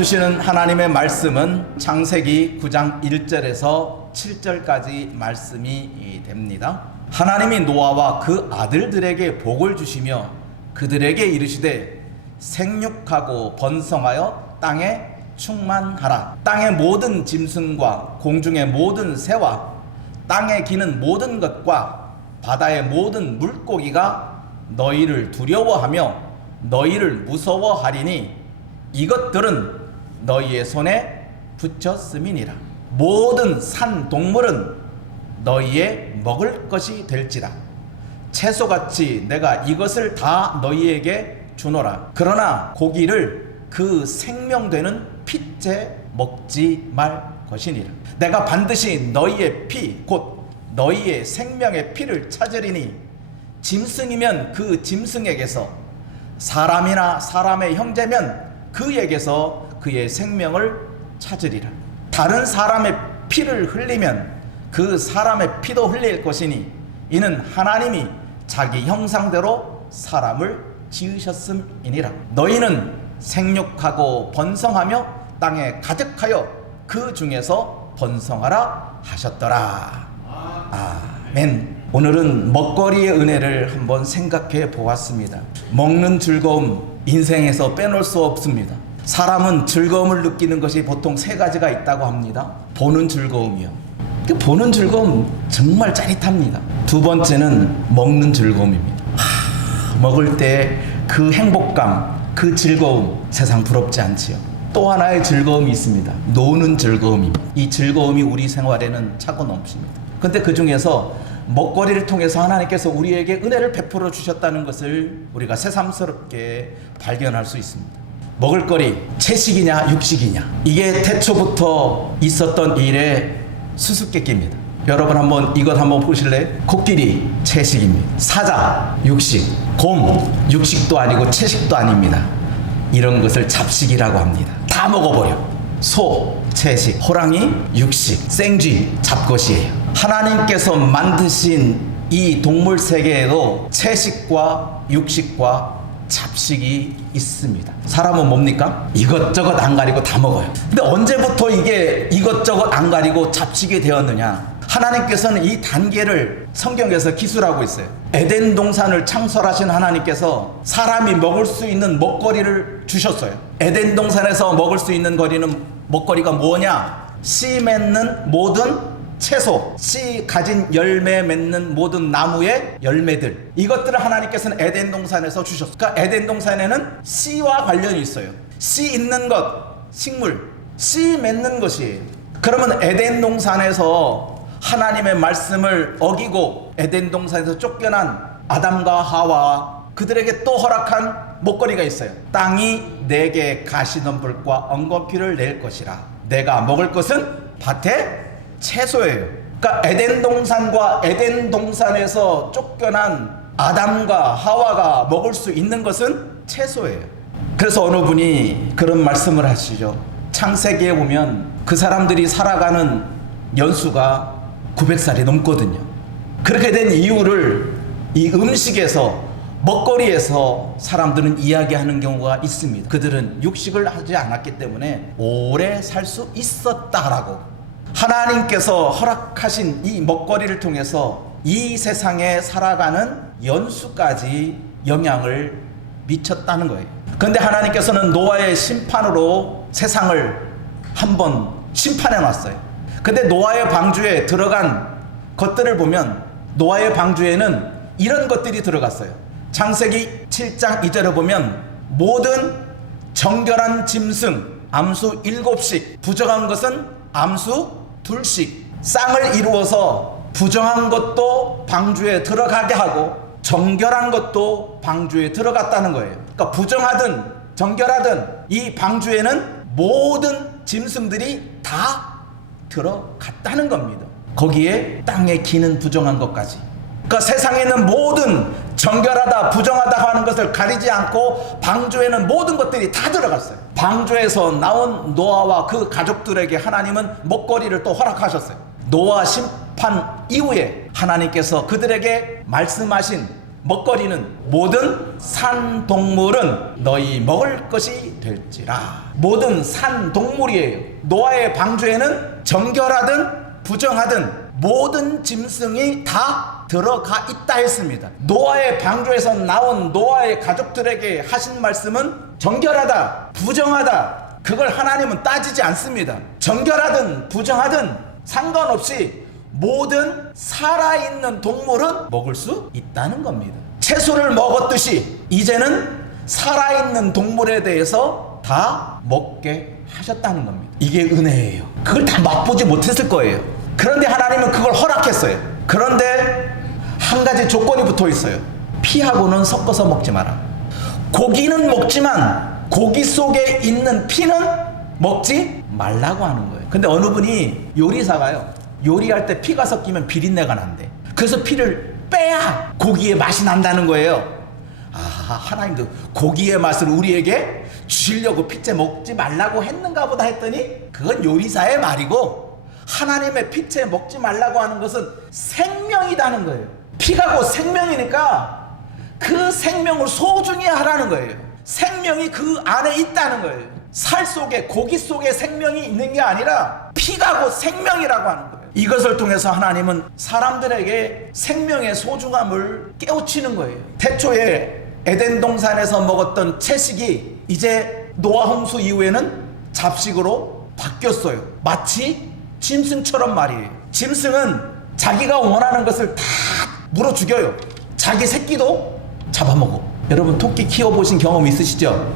주시는 하나님의 말씀은 창세기 9장 1절에서 7절까지 말씀이 됩니다. 하나님이 노아와 그 아들들에게 복을 주시며 그들에게 이르시되 생육하고 번성하여 땅에 충만하라. 땅의 모든 짐승과 공중의 모든 새와 땅에 기는 모든 것과 바다의 모든 물고기가 너희를 두려워하며 너희를 무서워하리니 이것들은 너희의 손에 붙였음이니라. 모든 산 동물은 너희의 먹을 것이 될지라. 채소같이 내가 이것을 다 너희에게 주노라. 그러나 고기를 그 생명되는 핏째 먹지 말 것이니라. 내가 반드시 너희의 피 곧 너희의 생명의 피를 찾으리니 짐승이면 그 짐승에게서 사람이나 사람의 형제면 그에게서 그의 생명을 찾으리라. 다른 사람의 피를 흘리면 그 사람의 피도 흘릴 것이니 이는 하나님이 자기 형상대로 사람을 지으셨음이니라. 너희는 생육하고 번성하며 땅에 가득하여 그 중에서 번성하라 하셨더라. 아멘. 오늘은 먹거리의 은혜를 한번 생각해 보았습니다. 먹는 즐거움 인생에서 빼놓을 수 없습니다. 사람은 즐거움을 느끼는 것이 보통 세 가지가 있다고 합니다. 보는 즐거움이요. 보는 즐거움 정말 짜릿합니다. 두 번째는 먹는 즐거움입니다. 먹을 때 그 행복감, 그 즐거움 세상 부럽지 않지요. 또 하나의 즐거움이 있습니다. 노는 즐거움입니다. 이 즐거움이 우리 생활에는 차고 넘칩니다. 근데 그 중에서 먹거리를 통해서 하나님께서 우리에게 은혜를 베풀어 주셨다는 것을 우리가 새삼스럽게 발견할 수 있습니다. 먹을거리, 채식이냐 육식이냐, 이게 태초부터 있었던 일의 수수께끼입니다. 여러분 한번 이것 한번 보실래요? 코끼리 채식입니다. 사자 육식, 곰 육식도 아니고 채식도 아닙니다. 이런 것을 잡식이라고 합니다. 다 먹어버려. 소 채식, 호랑이 육식, 생쥐 잡것이에요. 하나님께서 만드신 이 동물 세계에도 채식과 육식과 잡식이 있습니다. 사람은 뭡니까? 이것저것 안 가리고 다 먹어요. 근데 언제부터 이게 이것저것 안 가리고 잡식이 되었느냐? 하나님께서는 이 단계를 성경에서 기술하고 있어요. 에덴 동산을 창설하신 하나님께서 사람이 먹을 수 있는 먹거리를 주셨어요. 에덴 동산에서 먹을 수 있는 먹거리가 뭐냐? 씨 맺는 모든 채소, 씨 가진 열매 맺는 모든 나무의 열매들, 이것들을 하나님께서는 에덴 동산에서 주셨어요. 그러니까 에덴 동산에는 씨와 관련이 있어요. 씨 있는 것, 식물, 씨 맺는 것이에요. 그러면 에덴 동산에서 하나님의 말씀을 어기고 에덴 동산에서 쫓겨난 아담과 하와 그들에게 또 허락한 먹거리가 있어요. 땅이 내게 가시덤불과 엉겅퀴를 낼 것이라. 내가 먹을 것은 밭의 채소예요. 그러니까 에덴 동산과 에덴 동산에서 쫓겨난 아담과 하와가 먹을 수 있는 것은 채소예요. 그래서 어느 분이 그런 말씀을 하시죠. 창세기에 보면 그 사람들이 살아가는 연수가 900살이 넘거든요. 그렇게 된 이유를 이 음식에서, 먹거리에서 사람들은 이야기하는 경우가 있습니다. 그들은 육식을 하지 않았기 때문에 오래 살 수 있었다라고. 하나님께서 허락하신 이 먹거리를 통해서 이 세상에 살아가는 연수까지 영향을 미쳤다는 거예요. 그런데 하나님께서는 노아의 심판으로 세상을 한번 심판해 놨어요. 근데 노아의 방주에 들어간 것들을 보면 노아의 방주에는 이런 것들이 들어갔어요. 창세기 7장 2절에 보면 모든 정결한 짐승 암수 7씩, 부정한 것은 암수 2씩, 쌍을 이루어서 부정한 것도 방주에 들어가게 하고 정결한 것도 방주에 들어갔다는 거예요. 그러니까 부정하든 정결하든 이 방주에는 모든 짐승들이 다 들어갔다는 겁니다. 거기에 땅에 기는 부정한 것까지. 그러니까 세상에 있는 모든 정결하다 부정하다 하는 것을 가리지 않고 방주에는 모든 것들이 다 들어갔어요. 방주에서 나온 노아와 그 가족들에게 하나님은 먹거리를 또 허락하셨어요. 노아 심판 이후에 하나님께서 그들에게 말씀하신 먹거리는 모든 산 동물은 너희 먹을 것이 될지라. 모든 산 동물이에요. 노아의 방주에는 정결하든 부정하든 모든 짐승이 다 들어가 있다 했습니다. 노아의 방주에서 나온 노아의 가족들에게 하신 말씀은 정결하다, 부정하다, 그걸 하나님은 따지지 않습니다. 정결하든 부정하든 상관없이 모든 살아있는 동물은 먹을 수 있다는 겁니다. 채소를 먹었듯이 이제는 살아있는 동물에 대해서 다 먹게 하셨다는 겁니다. 이게 은혜예요. 그걸 다 맛보지 못했을 거예요. 그런데 하나님은 그걸 허락했어요. 그런데 한 가지 조건이 붙어 있어요. 피하고는 섞어서 먹지 마라. 고기는 먹지만 고기 속에 있는 피는 먹지 말라고 하는 거예요. 근데 어느 분이 요리사가요, 요리할 때 피가 섞이면 비린내가 난대. 그래서 피를 빼야 고기의 맛이 난다는 거예요. 아, 하나님도 고기의 맛을 우리에게 주시려고 피째 먹지 말라고 했는가 보다 했더니 그건 요리사의 말이고, 하나님의 피째 먹지 말라고 하는 것은 생명이라는 거예요. 피가 곧 생명이니까 그 생명을 소중히 하라는 거예요. 생명이 그 안에 있다는 거예요. 살 속에, 고기 속에 생명이 있는 게 아니라 피가 곧 생명이라고 하는 거예요. 이것을 통해서 하나님은 사람들에게 생명의 소중함을 깨우치는 거예요. 태초에 에덴 동산에서 먹었던 채식이 이제 노아 홍수 이후에는 잡식으로 바뀌었어요. 마치 짐승처럼 말이에요. 짐승은 자기가 원하는 것을 다 물어 죽여요. 자기 새끼도 잡아먹어. 여러분 토끼 키워보신 경험 있으시죠?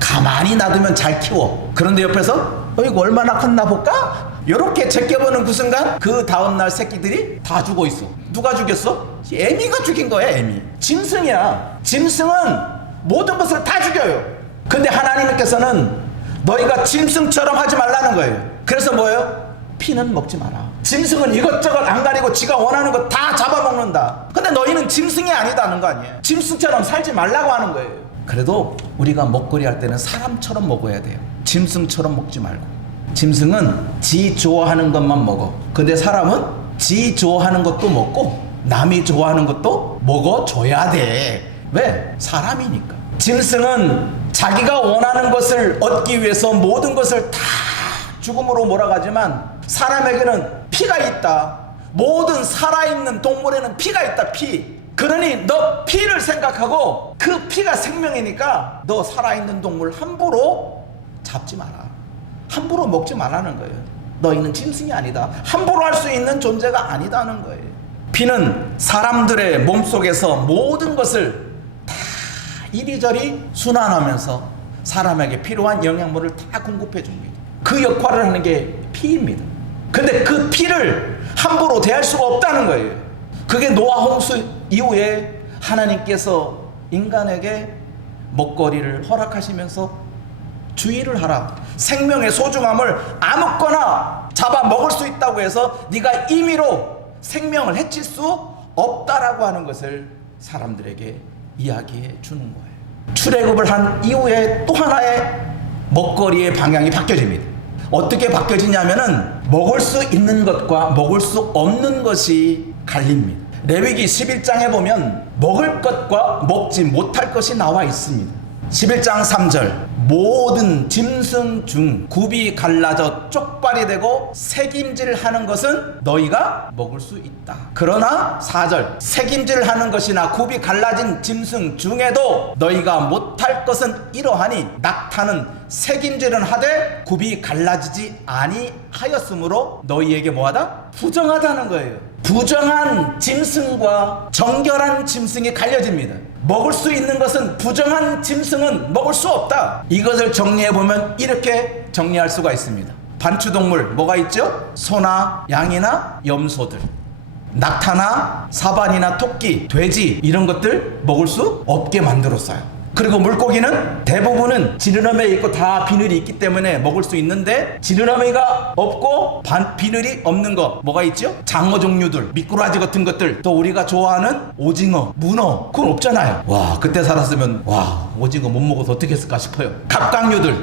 가만히 놔두면 잘 키워. 그런데 옆에서 이거 얼마나 컸나 볼까? 이렇게 제껴보는 그 순간 그 다음날 새끼들이 다 죽어 있어. 누가 죽였어? 애미가 죽인 거야. 애미. 짐승이야. 짐승은 모든 것을 다 죽여요. 근데 하나님께서는 너희가 짐승처럼 하지 말라는 거예요. 그래서 뭐예요? 피는 먹지 마라. 짐승은 이것저것 안 가리고 지가 원하는 거 다 잡아먹는다. 근데 너희는 짐승이 아니다는 거 아니에요. 짐승처럼 살지 말라고 하는 거예요. 그래도 우리가 먹거리 할 때는 사람처럼 먹어야 돼요. 짐승처럼 먹지 말고. 짐승은 지 좋아하는 것만 먹어. 근데 사람은 지 좋아하는 것도 먹고 남이 좋아하는 것도 먹어줘야 돼. 왜? 사람이니까. 짐승은 자기가 원하는 것을 얻기 위해서 모든 것을 다 죽음으로 몰아가지만 사람에게는 피가 있다. 모든 살아있는 동물에는 피가 있다. 피. 그러니 너 피를 생각하고 그 피가 생명이니까 너 살아있는 동물 함부로 잡지 마라. 함부로 먹지 말라는 거예요. 너희는 짐승이 아니다. 함부로 할 수 있는 존재가 아니다는 거예요. 피는 사람들의 몸속에서 모든 것을 다 이리저리 순환하면서 사람에게 필요한 영양분을 다 공급해 줍니다. 그 역할을 하는 게 피입니다. 근데 그 피를 함부로 대할 수가 없다는 거예요. 그게 노아 홍수 이후에 하나님께서 인간에게 먹거리를 허락하시면서 주의를 하라. 생명의 소중함을 아무거나 잡아 먹을 수 있다고 해서 네가 임의로 생명을 해칠 수 없다라고 하는 것을 사람들에게 이야기해 주는 거예요. 출애굽을 한 이후에 또 하나의 먹거리의 방향이 바뀌어집니다. 어떻게 바뀌어지냐면은 먹을 수 있는 것과 먹을 수 없는 것이 갈립니다. 레위기 11장에 보면 먹을 것과 먹지 못할 것이 나와 있습니다. 11장 3절 모든 짐승 중 굽이 갈라져 쪽발이 되고 새김질하는 것은 너희가 먹을 수 있다. 그러나 4절 새김질하는 것이나 굽이 갈라진 짐승 중에도 너희가 못할 것은 이러하니 낙타는 새김질은 하되 굽이 갈라지지 아니하였으므로 너희에게 뭐하다? 부정하다는 거예요. 부정한 짐승과 정결한 짐승이 갈려집니다. 먹을 수 있는 것은 부정한 짐승은 먹을 수 없다. 이것을 정리해보면 이렇게 정리할 수가 있습니다. 반추동물 뭐가 있죠? 소나 양이나 염소들, 낙타나 사반이나 토끼, 돼지 이런 것들 먹을 수 없게 만들었어요. 그리고 물고기는 대부분은 지느러미에 있고 다 비늘이 있기 때문에 먹을 수 있는데 지느러미가 없고 비늘이 없는 거 뭐가 있죠? 장어 종류들, 미꾸라지 같은 것들, 또 우리가 좋아하는 오징어, 문어 그건 없잖아요. 와, 그때 살았으면 와, 오징어 못 먹어서 어떻게 했을까 싶어요. 갑각류들,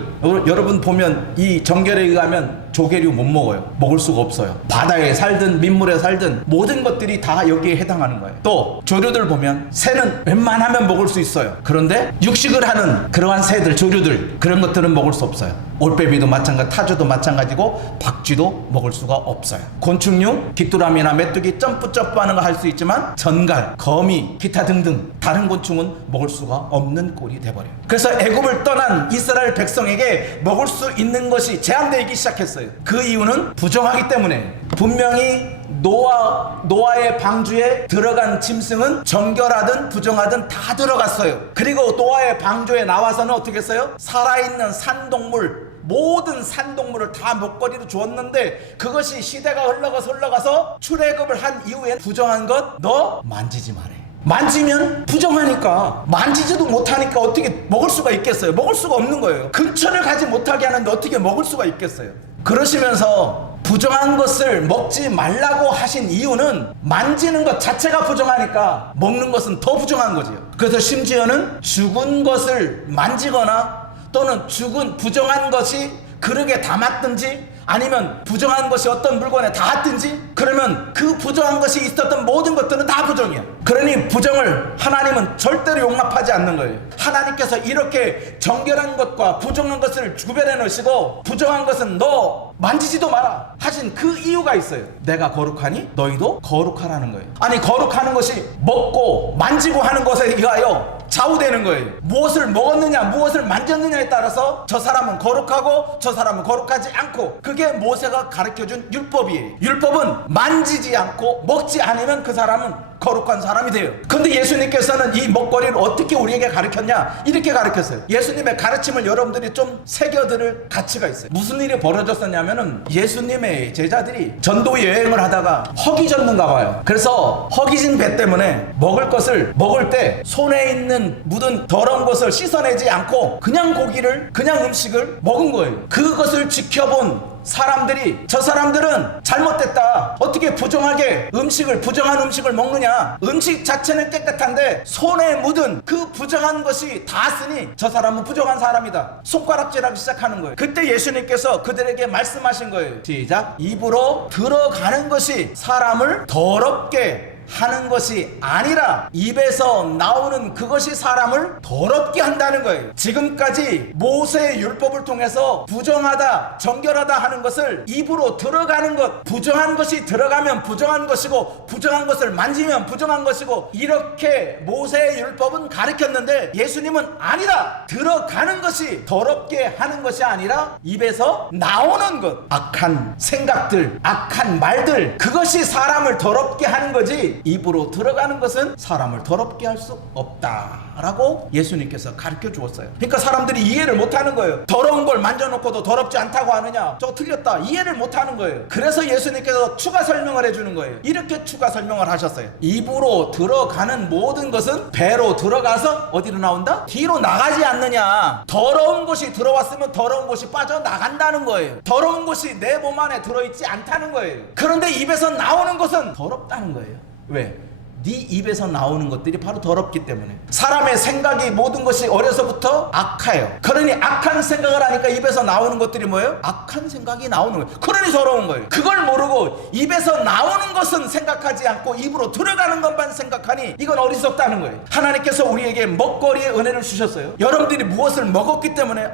여러분 보면 이 정결에 의하면 조개류 못 먹어요. 먹을 수가 없어요. 바다에 살든 민물에 살든 모든 것들이 다 여기에 해당하는 거예요. 또 조류들 보면 새는 웬만하면 먹을 수 있어요. 그런데 육식을 하는 그러한 새들, 조류들, 그런 것들은 먹을 수 없어요. 올빼미도 마찬가지, 타조도 마찬가지고 박쥐도 먹을 수가 없어요. 곤충류, 귀뚜라미나 메뚜기 점프하는 거 할 수 있지만 전갈, 거미, 기타 등등 다른 곤충은 먹을 수가 없는 꼴이 돼버려요. 그래서 애굽을 떠난 이스라엘 백성에게 먹을 수 있는 것이 제한되기 시작했어요. 그 이유는 부정하기 때문에. 분명히 노아의 방주에 들어간 짐승은 정결하든 부정하든 다 들어갔어요. 그리고 노아의 방주에 나와서는 어떻게 했어요? 살아있는 산동물, 모든 산동물을 다 먹거리로 주었는데 그것이 시대가 흘러가서 출애굽을 한 이후에 부정한 것 너 만지지 마래. 만지면 부정하니까, 만지지도 못하니까 어떻게 먹을 수가 있겠어요? 먹을 수가 없는 거예요. 근처를 가지 못하게 하는데 어떻게 먹을 수가 있겠어요? 그러시면서 부정한 것을 먹지 말라고 하신 이유는 만지는 것 자체가 부정하니까 먹는 것은 더 부정한 거지요. 그래서 심지어는 죽은 것을 만지거나 또는 죽은 부정한 것이 그릇에 담았든지 아니면 부정한 것이 어떤 물건에 닿았든지 그러면 그 부정한 것이 있었던 모든 것들은 다 부정이야. 그러니 부정을 하나님은 절대로 용납하지 않는 거예요. 하나님께서 이렇게 정결한 것과 부정한 것을 구별해 놓으시고 부정한 것은 너 만지지도 마라 하신 그 이유가 있어요. 내가 거룩하니 너희도 거룩하라는 거예요. 아니 거룩하는 것이 먹고 만지고 하는 것에 의하여 좌우되는 거예요. 무엇을 먹었느냐 무엇을 만졌느냐에 따라서 저 사람은 거룩하고 저 사람은 거룩하지 않고, 그게 모세가 가르쳐준 율법이에요. 율법은 만지지 않고 먹지 않으면 그 사람은 거룩한 사람이 돼요. 근데 예수님께서는 이 먹거리를 어떻게 우리에게 가르쳤냐, 이렇게 가르쳤어요. 예수님의 가르침을 여러분들이 좀 새겨들을 가치가 있어요. 무슨 일이 벌어졌었냐면은 예수님의 제자들이 전도 여행을 하다가 허기 졌는가 봐요. 그래서 허기진 배 때문에 먹을 것을 먹을 때 손에 있는 묻은 더러운 것을 씻어내지 않고 그냥 고기를, 그냥 음식을 먹은 거예요. 그것을 지켜본 사람들이, 저 사람들은 잘못됐다, 어떻게 부정한 음식을 먹느냐, 음식 자체는 깨끗한데 손에 묻은 그 부정한 것이 닿았으니 저 사람은 부정한 사람이다, 손가락질하기 시작하는 거예요. 그때 예수님께서 그들에게 말씀하신 거예요. 시작. 입으로 들어가는 것이 사람을 더럽게 하는 것이 아니라 입에서 나오는 그것이 사람을 더럽게 한다는 거예요. 지금까지 모세의 율법을 통해서 부정하다, 정결하다 하는 것을 입으로 들어가는 것, 부정한 것이 들어가면 부정한 것이고 부정한 것을 만지면 부정한 것이고, 이렇게 모세의 율법은 가르쳤는데 예수님은 아니다, 들어가는 것이 더럽게 하는 것이 아니라 입에서 나오는 것, 악한 생각들, 악한 말들, 그것이 사람을 더럽게 하는 거지 입으로 들어가는 것은 사람을 더럽게 할 수 없다라고 예수님께서 가르쳐 주었어요. 그러니까 사람들이 이해를 못하는 거예요. 더러운 걸 만져놓고도 더럽지 않다고 하느냐, 저거 틀렸다, 이해를 못하는 거예요. 그래서 예수님께서 추가 설명을 해주는 거예요. 이렇게 추가 설명을 하셨어요. 입으로 들어가는 모든 것은 배로 들어가서 어디로 나온다? 뒤로 나가지 않느냐. 더러운 것이 들어왔으면 더러운 것이 빠져나간다는 거예요. 더러운 것이 내 몸 안에 들어있지 않다는 거예요. 그런데 입에서 나오는 것은 더럽다는 거예요. 왜? 네 입에서 나오는 것들이 바로 더럽기 때문에. 사람의 생각이 모든 것이 어려서부터 악해요. 그러니 악한 생각을 하니까 입에서 나오는 것들이 뭐예요? 악한 생각이 나오는 거예요. 그러니 더러운 거예요. 그걸 모르고 입에서 나오는 것은 생각하지 않고 입으로 들어가는 것만 생각하니 이건 어리석다는 거예요. 하나님께서 우리에게 먹거리의 은혜를 주셨어요. 여러분들이 무엇을 먹었기 때문에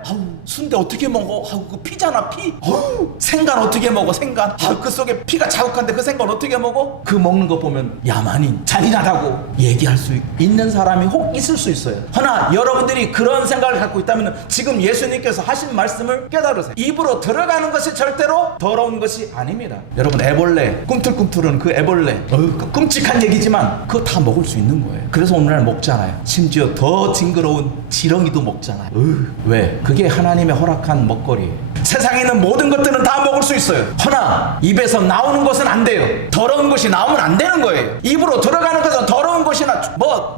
순대 어떻게 먹어? 그 피잖아, 피. 생간 어떻게 먹어? 생간. 그 속에 피가 자욱한데 그 생간 어떻게 먹어? 그 먹는 거 보면 야만인, 잔인하다고 얘기할 수 있는 사람이 혹 있을 수 있어요. 허나 여러분들이 그런 생각을 갖고 있다면 지금 예수님께서 하신 말씀을 깨달으세요. 입으로 들어가는 것이 절대로 더러운 것이 아닙니다. 여러분, 애벌레, 꿈틀꿈틀은 그 애벌레, 그 끔찍한 얘기지만 그거 다 먹을 수 있는 거예요. 그래서 오늘날 먹잖아요. 심지어 더 징그러운 지렁이도 먹잖아요. 왜? 그게 하나님의 허락한 먹거리예요. 세상에 있는 모든 것들은 다 먹을 수 있어요. 허나 입에서 나오는 것은 안 돼요. 더러운 것이 나오면 안 되는 거예요. 입으로 들어가는 것은 더러운 것이나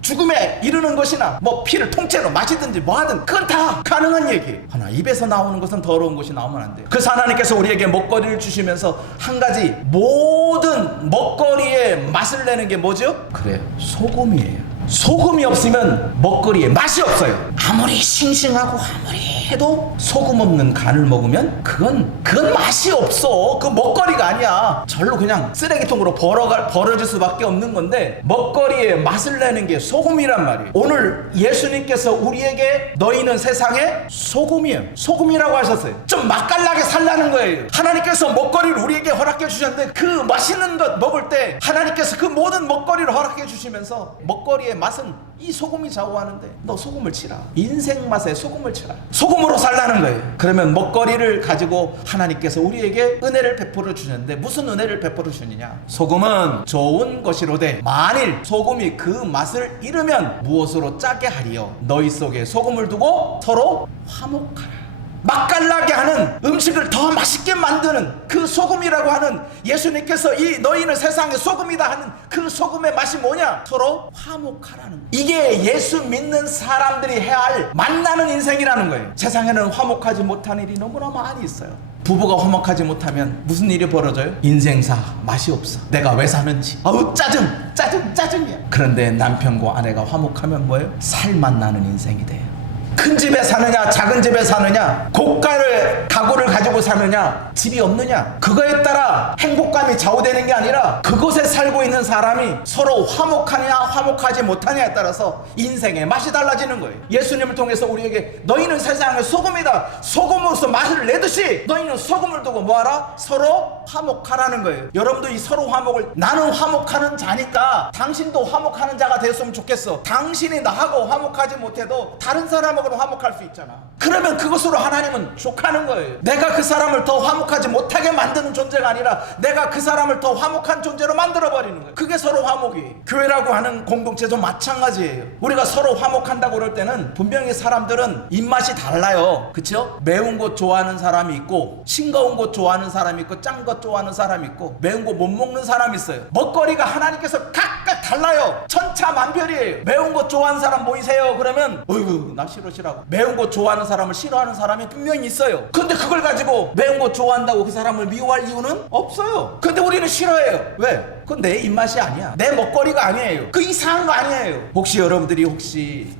죽음에 이르는 것이나 피를 통째로 마시든지 하든 그건 다 가능한 얘기예요. 허나 입에서 나오는 것은 더러운 것이 나오면 안 돼요. 그래서 하나님께서 우리에게 먹거리를 주시면서 한 가지, 모든 먹거리에 맛을 내는 게 뭐죠? 그래, 소금이에요. 소금이 없으면 먹거리에 맛이 없어요. 아무리 싱싱하고 아무리 해도 소금 없는 간을 먹으면 그건 맛이 없어. 그 먹거리가 아니야. 절로 그냥 쓰레기통으로 버려질 수밖에 없는 건데, 먹거리에 맛을 내는 게 소금이란 말이에요. 오늘 예수님께서 우리에게 너희는 세상의 소금이에요. 소금이라고 하셨어요. 좀 맛깔나게 살라는 거예요. 하나님께서 먹거리를 우리에게 허락해 주셨는데, 그 맛있는 것 먹을 때 하나님께서 그 모든 먹거리를 허락해 주시면서 먹거리의 맛은 이 소금이 좌우하는데 너 소금을 치라. 인생 맛에 소금을 치라. 소금으로 살라는 거예요. 그러면 먹거리를 가지고 하나님께서 우리에게 은혜를 베풀어 주셨는데, 무슨 은혜를 베풀어 주느냐? 소금은 좋은 것이로되 만일 소금이 그 맛을 잃으면 무엇으로 짜게 하리요? 너희 속에 소금을 두고 서로 화목하라. 맛깔나게 하는, 음식을 더 맛있게 만드는 그 소금이라고 하는, 예수님께서 이 너희는 세상의 소금이다 하는 그 소금의 맛이 뭐냐? 서로 화목하라는 거예요. 이게 예수 믿는 사람들이 해야 할 만나는 인생이라는 거예요. 세상에는 화목하지 못한 일이 너무나 많이 있어요. 부부가 화목하지 못하면 무슨 일이 벌어져요? 인생사 맛이 없어. 내가 왜 사는지, 아우 짜증이야. 그런데 남편과 아내가 화목하면 뭐예요? 살맛 나는 인생이 돼요. 큰 집에 사느냐 작은 집에 사느냐, 고가를 가구를 가지고 사느냐 집이 없느냐, 그거에 따라 행복감이 좌우되는 게 아니라 그곳에 살고 있는 사람이 서로 화목하냐 화목하지 못하냐에 따라서 인생의 맛이 달라지는 거예요. 예수님을 통해서 우리에게 너희는 세상의 소금이다, 소금으로서 맛을 내듯이 너희는 소금을 두고 뭐하라? 서로 화목하라는 거예요. 여러분도 이 서로 화목을, 나는 화목하는 자니까 당신도 화목하는 자가 됐으면 좋겠어. 당신이 나하고 화목하지 못해도 다른 사람하고 화목할 수 있잖아. 그러면 그것으로 하나님은 족하는 거예요. 내가 그 사람을 더 화목하지 못하게 만드는 존재가 아니라 내가 그 사람을 더 화목한 존재로 만들어버리는 거예요. 그게 서로 화목이에요. 교회라고 하는 공동체도 마찬가지예요. 우리가 서로 화목한다고 그럴 때는 분명히 사람들은 입맛이 달라요. 그쵸? 매운 것 좋아하는 사람이 있고, 싱거운 것 좋아하는 사람이 있고, 짠 것 좋아하는 사람이 있고, 매운 거 못 먹는 사람이 있어요. 먹거리가 하나님께서 각각 달라요. 천차만별이에요. 매운 것 좋아하는 사람 모이세요. 그러면 어이구 나 싫어. 매운 거 좋아하는 사람을 싫어하는 사람이 분명히 있어요. 근데 그걸 가지고 매운 거 좋아한다고 그 사람을 미워할 이유는 없어요. 근데 우리는 싫어해요. 왜? 그건 내 입맛이 아니야. 내 먹거리가 아니에요. 그 이상한 거 아니에요. 혹시 여러분들이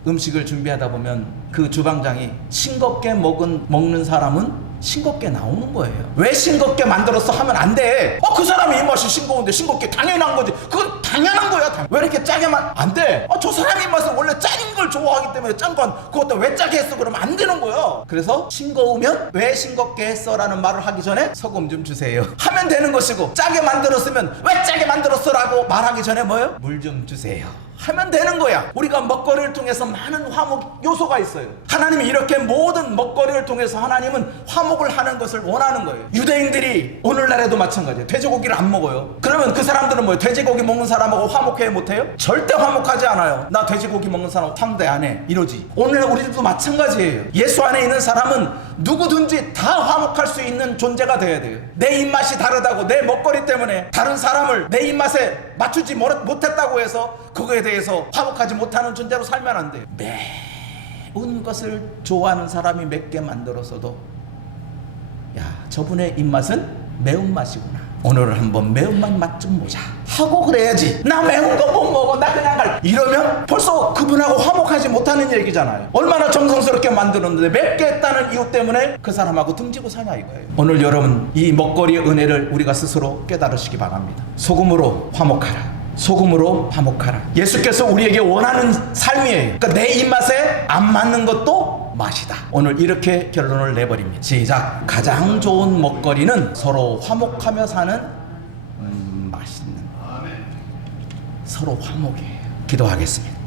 음식을 준비하다 보면 그 주방장이 싱겁게 먹는 사람은 싱겁게 나오는 거예요. 왜 싱겁게 만들었어 하면 안 돼. 그 사람이 입맛이 싱거운데 싱겁게 당연한 거지. 그건 당연한 거야. 왜 이렇게 짜게만 안 돼? 저 사람 입맛은 원래 짠 걸 좋아하기 때문에 짠 건 그것도 왜 짜게 했어 그러면 안 되는 거야. 그래서 싱거우면 왜 싱겁게 했어 라는 말을 하기 전에 소금 좀 주세요 하면 되는 것이고, 짜게 만들었으면 왜 짜게 만들었어 라고 말하기 전에 뭐예요? 물 좀 주세요 하면 되는 거야. 우리가 먹거리를 통해서 많은 화목 요소가 있어요. 하나님이 이렇게 모든 먹거리를 통해서 하나님은 화목을 하는 것을 원하는 거예요. 유대인들이 오늘날에도 마찬가지예요. 돼지고기를 안 먹어요. 그러면 그 사람들은 뭐예요? 돼지고기 먹는 사람하고 화목해 못해요? 절대 화목하지 않아요. 나 돼지고기 먹는 사람 상대 안 해 이러지. 오늘날 우리들도 마찬가지예요. 예수 안에 있는 사람은 누구든지 다 화목할 수 있는 존재가 돼야 돼요. 내 입맛이 다르다고, 내 먹거리 때문에 다른 사람을 내 입맛에 맞추지 못했다고 해서 그거에 대해서 화목하지 못하는 존재로 살면 안 돼요. 매운 것을 좋아하는 사람이 맵게 만들었어도, 야, 저분의 입맛은 매운맛이구나, 오늘은 한번 매운맛 맛 좀 보자 하고 그래야지. 나 매운 거 못 먹어, 나 그냥 갈, 이러면 벌써 그분하고 화목하지 못하는 얘기잖아요. 얼마나 정성스럽게 만들었는데 맵게 했다는 이유 때문에 그 사람하고 등지고 사냐 이거예요. 오늘 여러분 이 먹거리의 은혜를 우리가 스스로 깨달으시기 바랍니다. 소금으로 화목하라. 소금으로 화목하라. 예수께서 우리에게 원하는 삶이에요. 그러니까 내 입맛에 안 맞는 것도 맛이다. 오늘 이렇게 결론을 내버립니다. 시작. 가장 좋은 먹거리는 서로 화목하며 사는 맛있는, 서로 화목이에요. 기도하겠습니다.